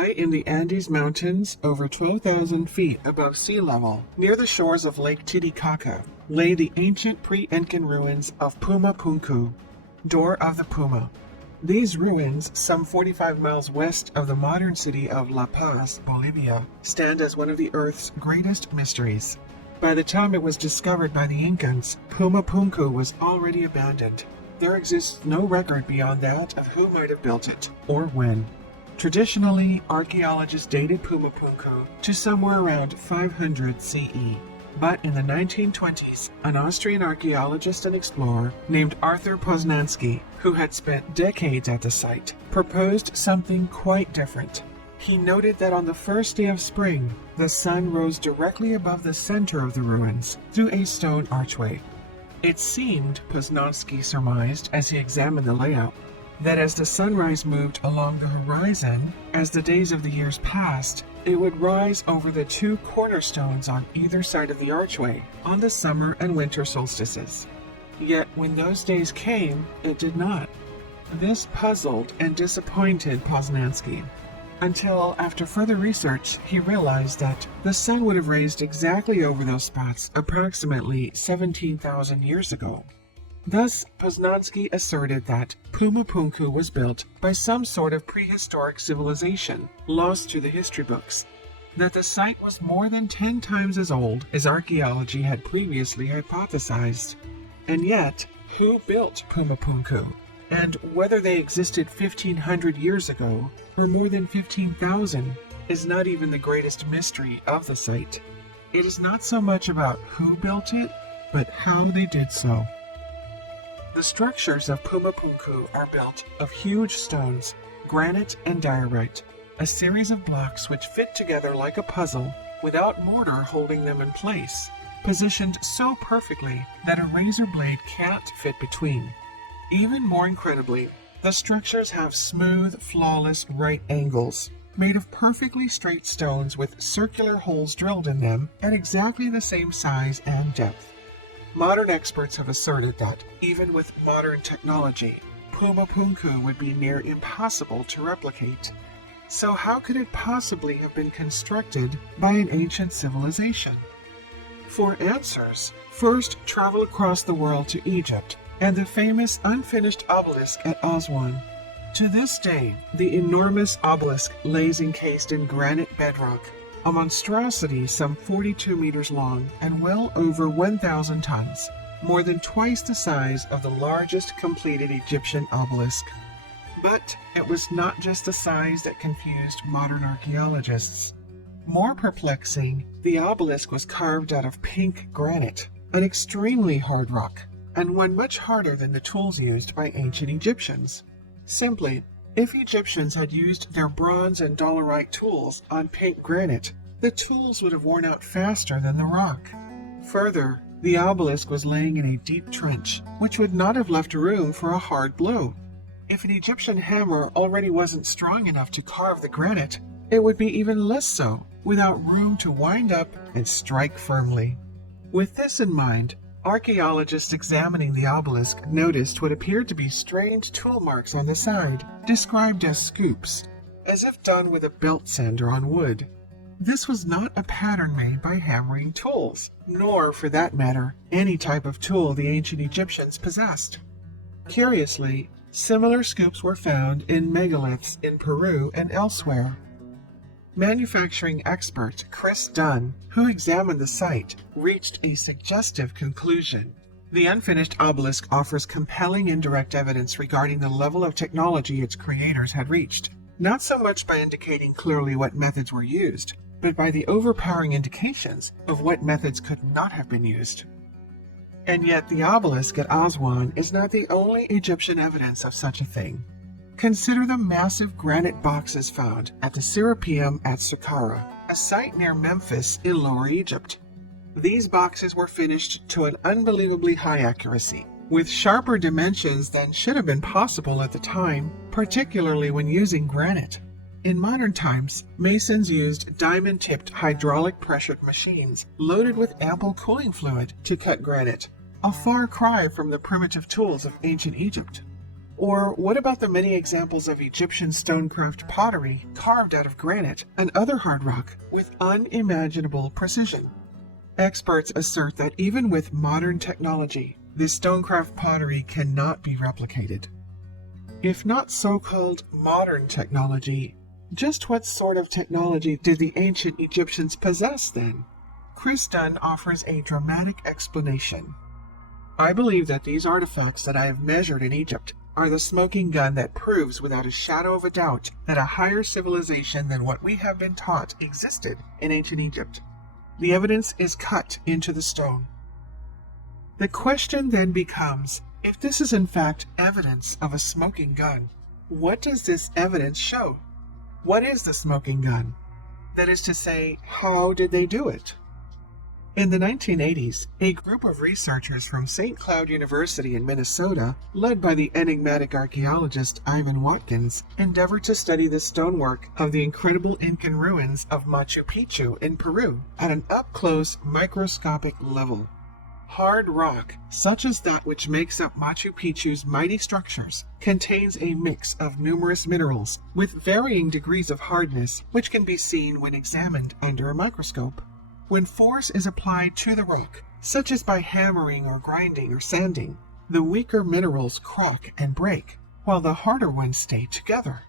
High in the Andes Mountains, over 12,000 feet above sea level, near the shores of Lake Titicaca, lay the ancient pre-Incan ruins of Puma Punku, Door of the Puma. These ruins, some 45 miles west of the modern city of La Paz, Bolivia, stand as one of the Earth's greatest mysteries. By the time it was discovered by the Incans, Puma Punku was already abandoned. There exists no record beyond that of who might have built it, or when. Traditionally, archaeologists dated Puma Punku to somewhere around 500 CE. But in the 1920s, an Austrian archaeologist and explorer named Arthur Poznański, who had spent decades at the site, proposed something quite different. He noted that on the first day of spring, the sun rose directly above the center of the ruins through a stone archway. It seemed, Poznański surmised as he examined the layout, that as the sunrise moved along the horizon, as the days of the years passed, it would rise over the two cornerstones on either side of the archway on the summer and winter solstices. Yet when those days came, it did not. This puzzled and disappointed Poznański, until after further research he realized that the sun would have raised exactly over those spots approximately 17,000 years ago. Thus, Poznański asserted that Puma Punku was built by some sort of prehistoric civilization lost to the history books, that the site was more than 10 times as old as archaeology had previously hypothesized. And yet, who built Puma Punku? And whether they existed 1,500 years ago or more than 15,000 is not even the greatest mystery of the site. It is not so much about who built it, but how they did so. The structures of Puma Punku are built of huge stones, granite and diorite, a series of blocks which fit together like a puzzle without mortar holding them in place, positioned so perfectly that a razor blade can't fit between. Even more incredibly, the structures have smooth, flawless right angles, made of perfectly straight stones with circular holes drilled in them at exactly the same size and depth. Modern experts have asserted that, even with modern technology, Puma Punku would be near impossible to replicate. So how could it possibly have been constructed by an ancient civilization? For answers, first travel across the world to Egypt and the famous unfinished obelisk at Aswan. To this day, the enormous obelisk lays encased in granite bedrock, a monstrosity some 42 meters long and well over 1,000 tons, more than twice the size of the largest completed Egyptian obelisk. But it was not just the size that confused modern archaeologists. More perplexing, the obelisk was carved out of pink granite, an extremely hard rock, and one much harder than the tools used by ancient Egyptians. Simply, if Egyptians had used their bronze and dolerite tools on pink granite, the tools would have worn out faster than the rock. Further, the obelisk was laying in a deep trench, which would not have left room for a hard blow. If an Egyptian hammer already wasn't strong enough to carve the granite, it would be even less so, without room to wind up and strike firmly. With this in mind, archaeologists examining the obelisk noticed what appeared to be strange tool marks on the side, described as scoops, as if done with a belt sander on wood. This was not a pattern made by hammering tools, nor, for that matter, any type of tool the ancient Egyptians possessed. Curiously, similar scoops were found in megaliths in Peru and elsewhere. Manufacturing expert Chris Dunn, who examined the site, reached a suggestive conclusion. The unfinished obelisk offers compelling indirect evidence regarding the level of technology its creators had reached, not so much by indicating clearly what methods were used, but by the overpowering indications of what methods could not have been used. And yet the obelisk at Aswan is not the only Egyptian evidence of such a thing. Consider the massive granite boxes found at the Serapeum at Saqqara, a site near Memphis in Lower Egypt. These boxes were finished to an unbelievably high accuracy, with sharper dimensions than should have been possible at the time, particularly when using granite. In modern times, masons used diamond-tipped hydraulic pressured machines loaded with ample cooling fluid to cut granite, a far cry from the primitive tools of ancient Egypt. Or what about the many examples of Egyptian stonecraft pottery carved out of granite and other hard rock with unimaginable precision? Experts assert that even with modern technology, this stonecraft pottery cannot be replicated. If not so-called modern technology, just what sort of technology did the ancient Egyptians possess then? Chris Dunn offers a dramatic explanation. I believe that these artifacts that I have measured in Egypt are the smoking gun that proves without a shadow of a doubt that a higher civilization than what we have been taught existed in ancient Egypt. The evidence is cut into the stone. The question then becomes, if this is in fact evidence of a smoking gun, what does this evidence show? What is the smoking gun? That is to say, how did they do it? In the 1980s, a group of researchers from St. Cloud University in Minnesota, led by the enigmatic archaeologist Ivan Watkins, endeavored to study the stonework of the incredible Incan ruins of Machu Picchu in Peru at an up-close microscopic level. Hard rock, such as that which makes up Machu Picchu's mighty structures, contains a mix of numerous minerals with varying degrees of hardness which can be seen when examined under a microscope. When force is applied to the rock, such as by hammering or grinding or sanding, the weaker minerals crack and break, while the harder ones stay together.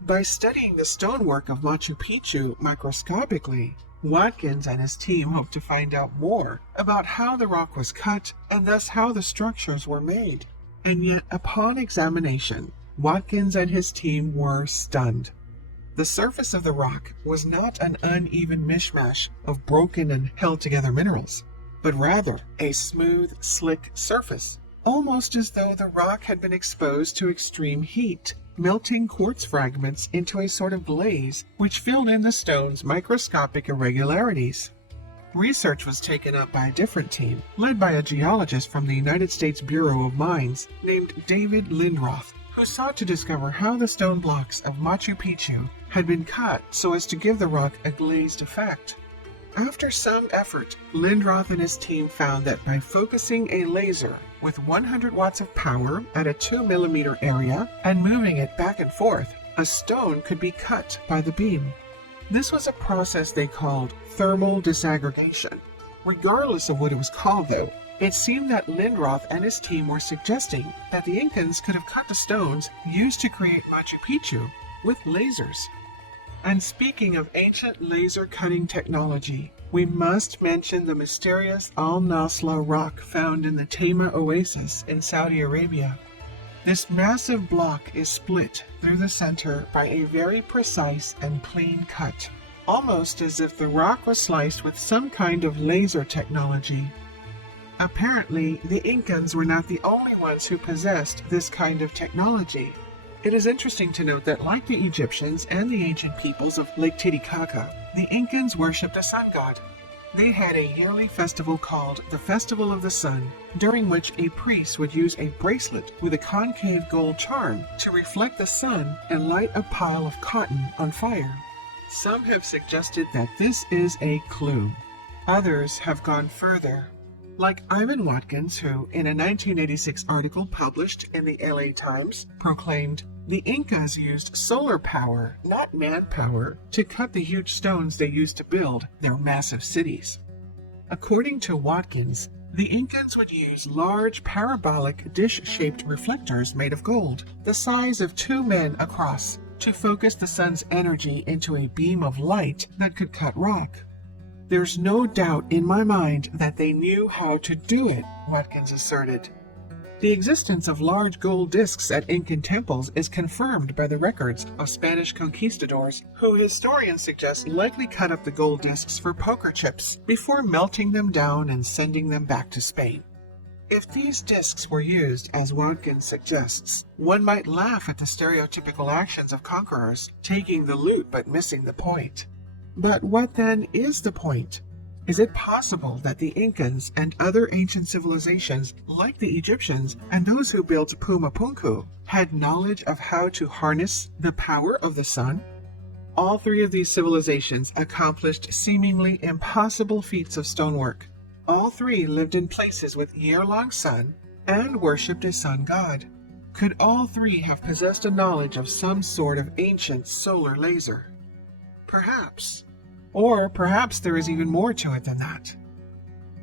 By studying the stonework of Machu Picchu microscopically, Watkins and his team hope to find out more about how the rock was cut and thus how the structures were made. And yet, upon examination, Watkins and his team were stunned. The surface of the rock was not an uneven mishmash of broken and held together minerals, but rather a smooth, slick surface, almost as though the rock had been exposed to extreme heat, melting quartz fragments into a sort of glaze which filled in the stone's microscopic irregularities. Research was taken up by a different team, led by a geologist from the United States Bureau of Mines named David Lindroth, who sought to discover how the stone blocks of Machu Picchu had been cut so as to give the rock a glazed effect. After some effort, Lindroth and his team found that by focusing a laser with 100 watts of power at a 2 millimeter area and moving it back and forth, a stone could be cut by the beam. This was a process they called thermal disaggregation. Regardless of what it was called, though, it seemed that Lindroth and his team were suggesting that the Incans could have cut the stones used to create Machu Picchu with lasers. And speaking of ancient laser cutting technology, we must mention the mysterious Al-Nasla rock found in the Tema Oasis in Saudi Arabia. This massive block is split through the center by a very precise and clean cut, almost as if the rock was sliced with some kind of laser technology. Apparently, the Incans were not the only ones who possessed this kind of technology. It is interesting to note that, like the Egyptians and the ancient peoples of Lake Titicaca, the Incans worshipped a sun god. They had a yearly festival called the Festival of the Sun, during which a priest would use a bracelet with a concave gold charm to reflect the sun and light a pile of cotton on fire. Some have suggested that this is a clue. Others have gone further, like Ivan Watkins, who, in a 1986 article published in the LA Times, proclaimed, "The Incas used solar power, not manpower, to cut the huge stones they used to build their massive cities." According to Watkins, the Incans would use large parabolic dish-shaped reflectors made of gold, the size of 2 men across, to focus the sun's energy into a beam of light that could cut rock. "There's no doubt in my mind that they knew how to do it," Watkins asserted. The existence of large gold discs at Incan temples is confirmed by the records of Spanish conquistadors, who historians suggest likely cut up the gold discs for poker chips before melting them down and sending them back to Spain. If these discs were used, as Watkins suggests, one might laugh at the stereotypical actions of conquerors, taking the loot but missing the point. But what then is the point? Is it possible that the Incans and other ancient civilizations, like the Egyptians and those who built Puma Punku, had knowledge of how to harness the power of the sun? All 3 of these civilizations accomplished seemingly impossible feats of stonework. All 3 lived in places with year-long sun and worshipped a sun god. Could all three have possessed a knowledge of some sort of ancient solar laser? Perhaps. Or perhaps there is even more to it than that.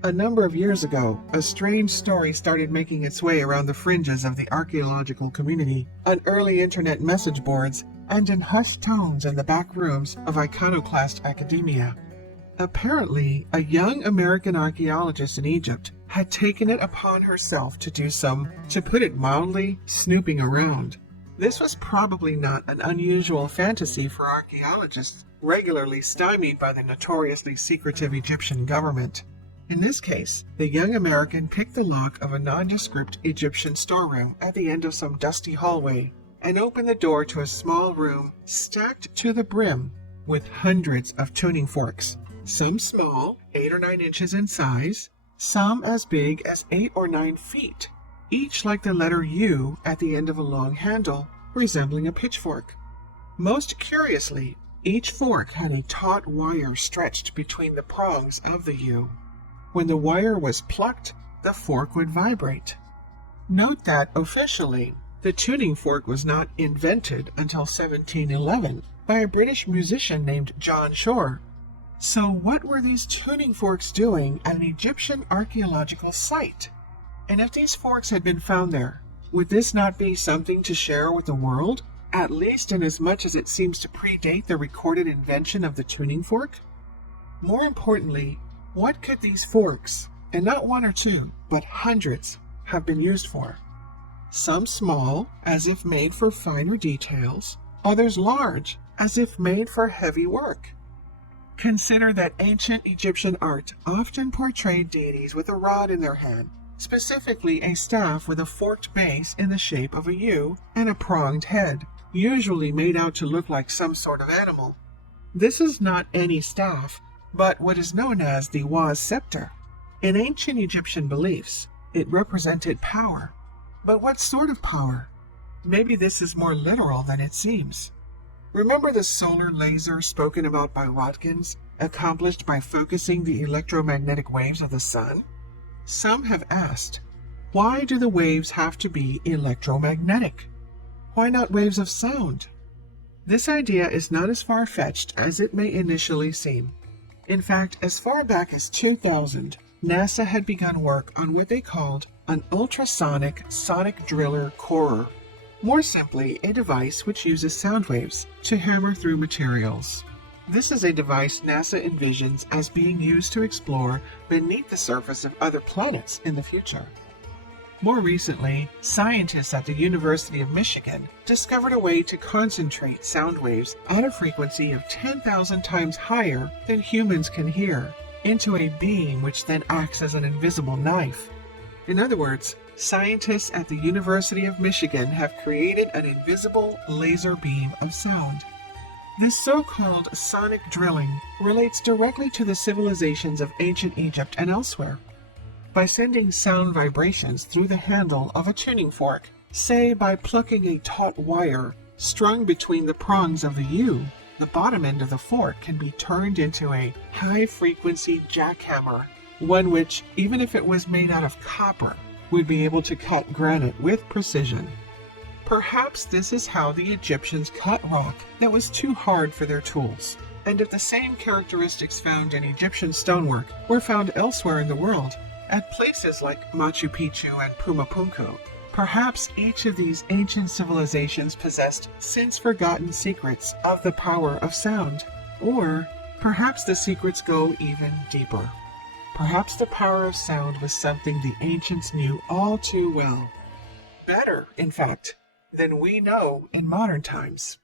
A number of years ago, a strange story started making its way around the fringes of the archaeological community, on early internet message boards, and in hushed tones in the back rooms of iconoclast academia. Apparently, a young American archaeologist in Egypt had taken it upon herself to do some, to put it mildly, snooping around. This was probably not an unusual fantasy for archaeologists, regularly stymied by the notoriously secretive Egyptian government. In this case, the young American picked the lock of a nondescript Egyptian storeroom at the end of some dusty hallway and opened the door to a small room stacked to the brim with hundreds of tuning forks, some small, 8 or 9 inches in size, some as big as 8 or 9 feet, each like the letter U at the end of a long handle, resembling a pitchfork. Most curiously, each fork had a taut wire stretched between the prongs of the U. When the wire was plucked, the fork would vibrate. Note that, officially, the tuning fork was not invented until 1711 by a British musician named John Shore. So what were these tuning forks doing at an Egyptian archaeological site? And if these forks had been found there, would this not be something to share with the world, at least in as much as it seems to predate the recorded invention of the tuning fork? More importantly, what could these forks, and not 1 or 2, but hundreds, have been used for? Some small, as if made for finer details, others large, as if made for heavy work. Consider that ancient Egyptian art often portrayed deities with a rod in their hand, specifically a staff with a forked base in the shape of a U and a pronged head, usually made out to look like some sort of animal. This is not any staff, but what is known as the Waz scepter. In ancient Egyptian beliefs, it represented power. But what sort of power? Maybe this is more literal than it seems. Remember the solar laser spoken about by Watkins, accomplished by focusing the electromagnetic waves of the sun? Some have asked, why do the waves have to be electromagnetic? Why not waves of sound? This idea is not as far-fetched as it may initially seem. In fact, as far back as 2000, NASA had begun work on what they called an ultrasonic sonic driller corer. More simply, a device which uses sound waves to hammer through materials. This is a device NASA envisions as being used to explore beneath the surface of other planets in the future. More recently, scientists at the University of Michigan discovered a way to concentrate sound waves at a frequency of 10,000 times higher than humans can hear, into a beam which then acts as an invisible knife. In other words, scientists at the University of Michigan have created an invisible laser beam of sound. This so-called sonic drilling relates directly to the civilizations of ancient Egypt and elsewhere. By sending sound vibrations through the handle of a tuning fork, say by plucking a taut wire strung between the prongs of the U, the bottom end of the fork can be turned into a high-frequency jackhammer, one which, even if it was made out of copper, would be able to cut granite with precision. Perhaps this is how the Egyptians cut rock that was too hard for their tools. And if the same characteristics found in Egyptian stonework were found elsewhere in the world, at places like Machu Picchu and Pumapunku, perhaps each of these ancient civilizations possessed since-forgotten secrets of the power of sound. Or perhaps the secrets go even deeper. Perhaps the power of sound was something the ancients knew all too well. Better, in fact, than we know in modern times.